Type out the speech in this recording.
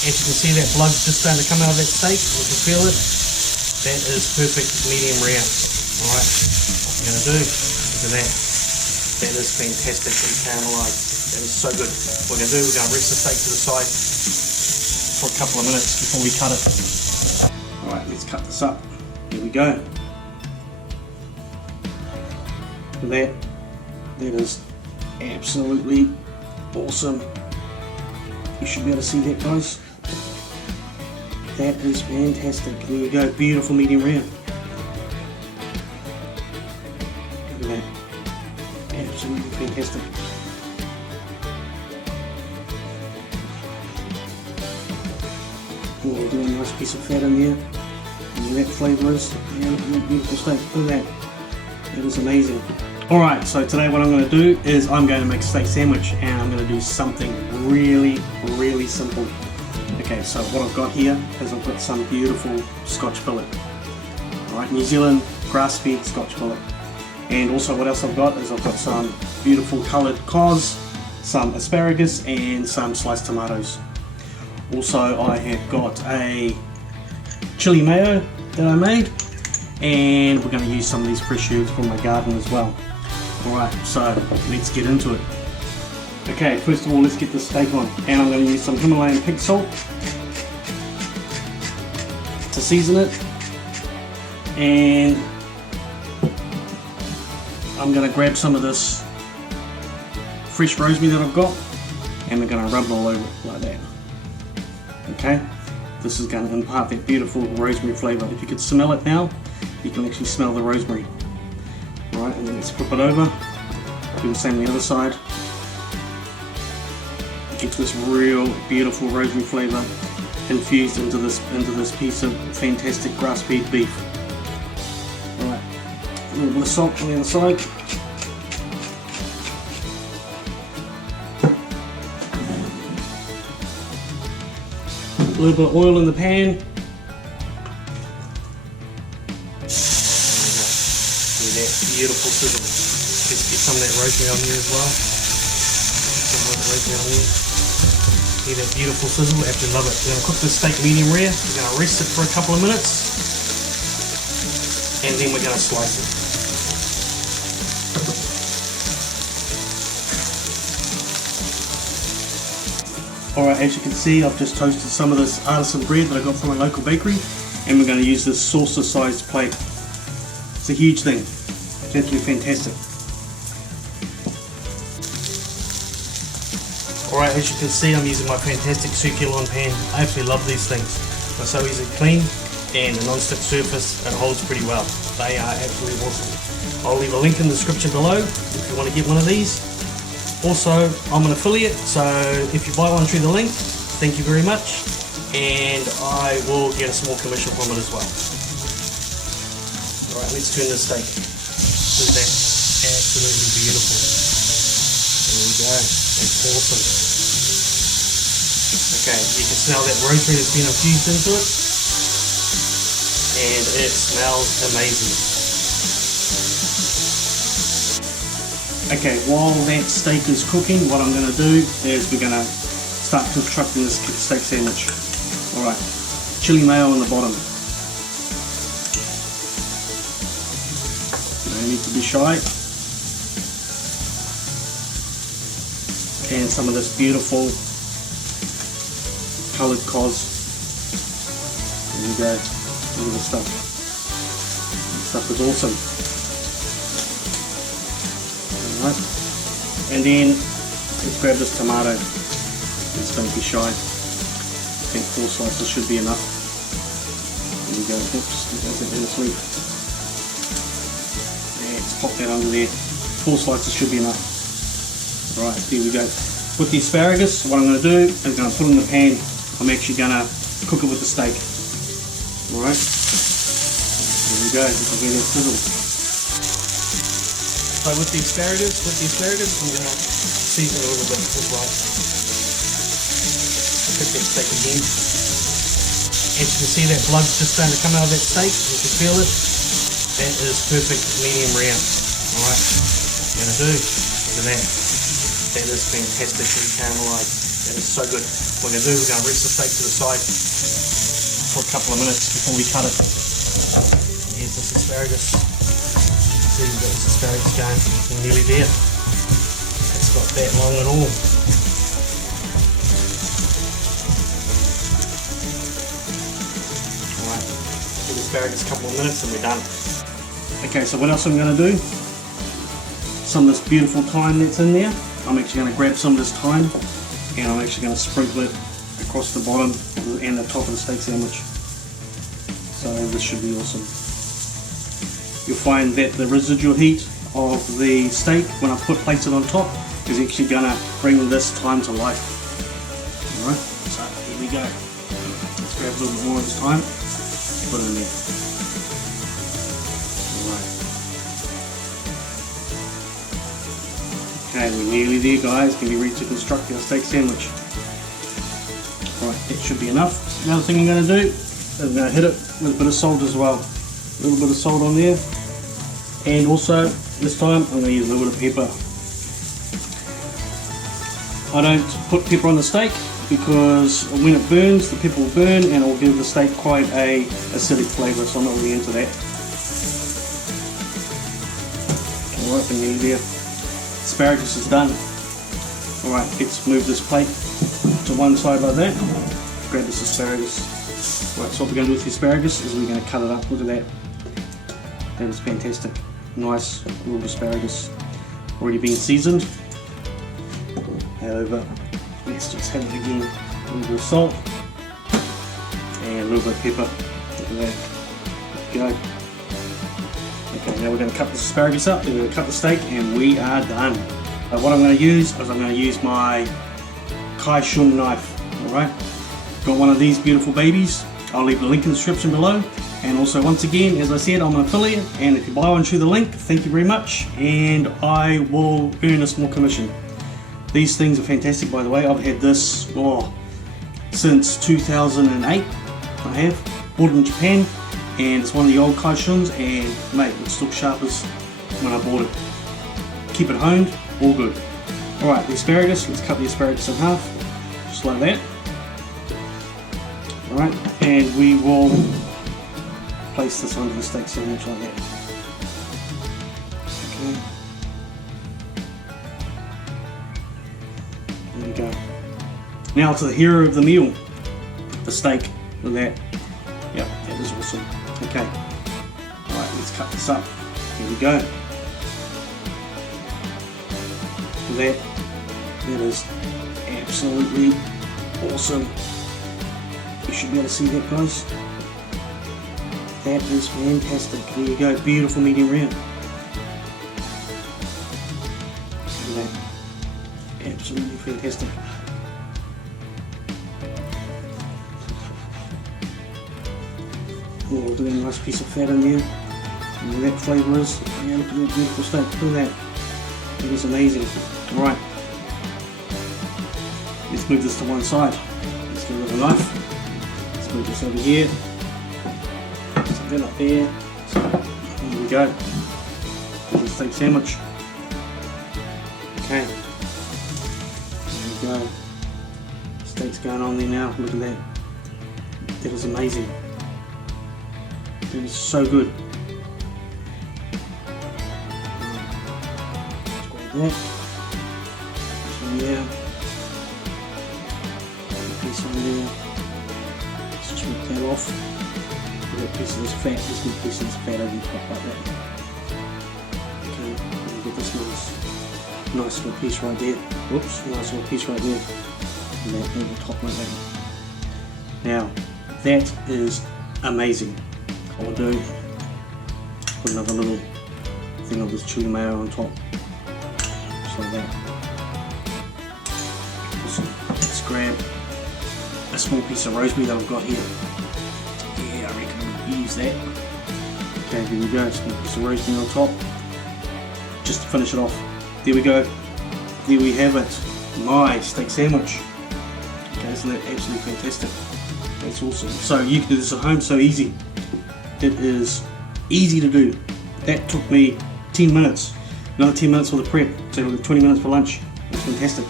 As you can see, that blood's just starting to come out of that steak. You can feel it. That is perfect medium rare. Alright, what we're going to do, look at that. That is fantastically caramelised. That is so good. What we're going to do, we're going to rest the steak to the side for a couple of minutes before we cut it. Alright, let's cut this up. Here we go. Look at that. That is absolutely awesome. You should be able to see that, guys. That is fantastic. There you go, beautiful medium rare. Look at that. Absolutely fantastic. Oh, we're doing a nice piece of fat in there. And that flavour is beautiful steak. Look at that. That is amazing. Alright, so today what I'm going to do is I'm going to make a steak sandwich, and I'm going to do something really simple. Okay, so what I've got here is I've got some beautiful Scotch fillet. Alright, New Zealand grass-fed Scotch fillet. And also what else I've got is I've got some beautiful coloured cos, some asparagus and some sliced tomatoes. Also I have got a chili mayo that I made, and we're going to use some of these fresh herbs from my garden as well. Alright, so let's get into it. Okay, first of all, let's get the steak on, and I'm going to use some Himalayan pink salt to season it, and I'm going to grab some of this fresh rosemary that I've got, and we're going to rub it all over it like that. Okay, this is going to impart that beautiful rosemary flavour. If you could smell it now, you can actually smell the rosemary. Alright, and then let's flip it over, do the same on the other side. Get this real beautiful rosemary flavour infused into this piece of fantastic grass-fed beef. Alright, a little bit of salt on the other side. A little bit of oil in the pan. That beautiful sizzle. Let's get some of that rosemary on there as well. Some of that rosemary on there. See that beautiful sizzle? Absolutely love it. We're going to cook this steak medium rare. We're going to rest it for a couple of minutes, and then we're going to slice it. Alright, as you can see, I've just toasted some of this artisan bread that I got from a local bakery, and we're going to use this saucer sized plate. It's a huge thing. It's absolutely fantastic. Alright, as you can see, I'm using my fantastic Circulon pan. I absolutely love these things. They're so easy to clean, and a non-stick surface, it holds pretty well. They are absolutely awesome. I'll leave a link in the description below if you want to get one of these. Also, I'm an affiliate, so if you buy one through the link, thank you very much, and I will get a small commission from it as well. Alright, let's turn this steak. Look at that. Absolutely beautiful. There we go. That's awesome. Okay, you can smell that rosemary that's been infused into it, and it smells amazing. Okay, while that steak is cooking, what I'm going to do is we're going to start constructing this steak sandwich. Alright, chili mayo on the bottom. No need to be shy. And some of this beautiful coloured cos. There you go. Look at the stuff. This stuff is awesome. Alright. And then let's grab this tomato. Let's don't be shy. I think 4 slices should be enough. There we go. Oops, there's that little sleeve. Let's pop that under there. 4 slices should be enough. Alright, there we go. With the asparagus, what I'm going to do is I'm going to put it in the pan. I'm actually going to cook it with the steak. Alright, there we go. You can hear that sizzle. So with the asparagus, I'm going to season it a little bit as well. Cook that steak again. As you can see, that blood's just starting to come out of that steak. You can feel it. That is perfect medium rare. Alright, what I'm going to do, look at that. That is fantastically caramelised. That is so good. What we're going to do, we're going to rest the steak to the side for a couple of minutes before we cut it. Here's this asparagus. See, we've got this asparagus going. We're nearly there. It's not that long at all. Alright, give the asparagus a couple of minutes and we're done. Okay, so what else I'm going to do? Some of this beautiful thyme that's in there. I'm actually going to grab some of this thyme and I'm actually going to sprinkle it across the bottom and the top of the steak sandwich. So this should be awesome. You'll find that the residual heat of the steak when I place it on top is actually going to bring this thyme to life. Alright, so here we go. Let's grab a little bit more of this thyme, put it in there. Okay, we're nearly there, guys. Can be ready to construct our steak sandwich. Right, that should be enough. The other thing I'm going to do is I'm going to hit it with a bit of salt as well. A little bit of salt on there. And also, this time, I'm going to use a little bit of pepper. I don't put pepper on the steak because when it burns, the pepper will burn and it will give the steak quite a acidic flavour, so I'm not really into that. Alright, we're nearly there. Asparagus is done. Alright, let's move this plate to one side like that. Grab this asparagus. Right, so what we're going to do with the asparagus is we're going to cut it up. Look at that. That is fantastic. Nice little asparagus. Already been seasoned. However, let's just have it again. A little bit of salt. And a little bit of pepper. Look at that. There we go. Okay, now we're going to cut this asparagus up, then we're going to cut the steak, and we are done. What I'm going to use is I'm going to use my Kaishun knife. Alright, got one of these beautiful babies. I'll leave the link in the description below. And also, once again, as I said, I'm an affiliate, and if you buy one through the link, thank you very much, and I will earn a small commission. These things are fantastic, by the way. I've had this since 2008. I have bought it in Japan. And it's one of the old Kaishuns, and mate, it's still sharp as when I bought it. Keep it honed, all good. Alright, the asparagus, let's cut the asparagus in half, just like that. Alright, and we will place this onto the steak sandwich like that. Okay. There we go. Now to the hero of the meal, the steak. Look at that. Yep, that is awesome. Okay, alright, let's cut this up. Here we go. That is absolutely awesome. You should be able to see that, guys. That is fantastic. There you go, beautiful medium rare. Look at that. Absolutely fantastic. Oh, look at that nice piece of fat in there. And that flavour is, yeah, look at that beautiful steak. Look at that. It is amazing. Alright. Let's move this to one side. Let's get rid of the knife. Let's move this over here. Set that up there. So, here we go. Here's the steak sandwich. Okay. There we go. Steak's going on there now. Look at that. That is amazing. It is so good. Let's grab that. So yeah. Put a piece on there. Let's just rip that off. Put that piece of this fat, just get a piece of this fat over the top like that. Okay, and get this nice little piece right there. Whoops, nice little piece right there. And that over the top like that. Now, that is amazing. What I'll do, put another little thing of this chili mayo on top, just like that. Awesome. Let's grab a small piece of rosemary that I've got here. Yeah, I reckon we'll use that. Okay, here we go, small piece of rosemary on top, just to finish it off. There we go. There we have it. My steak sandwich. Okay, isn't that absolutely fantastic? That's awesome. So you can do this at home, so easy. It is easy to do. That took me 10 minutes. Another 10 minutes for the prep, so 20 minutes for lunch. It's fantastic.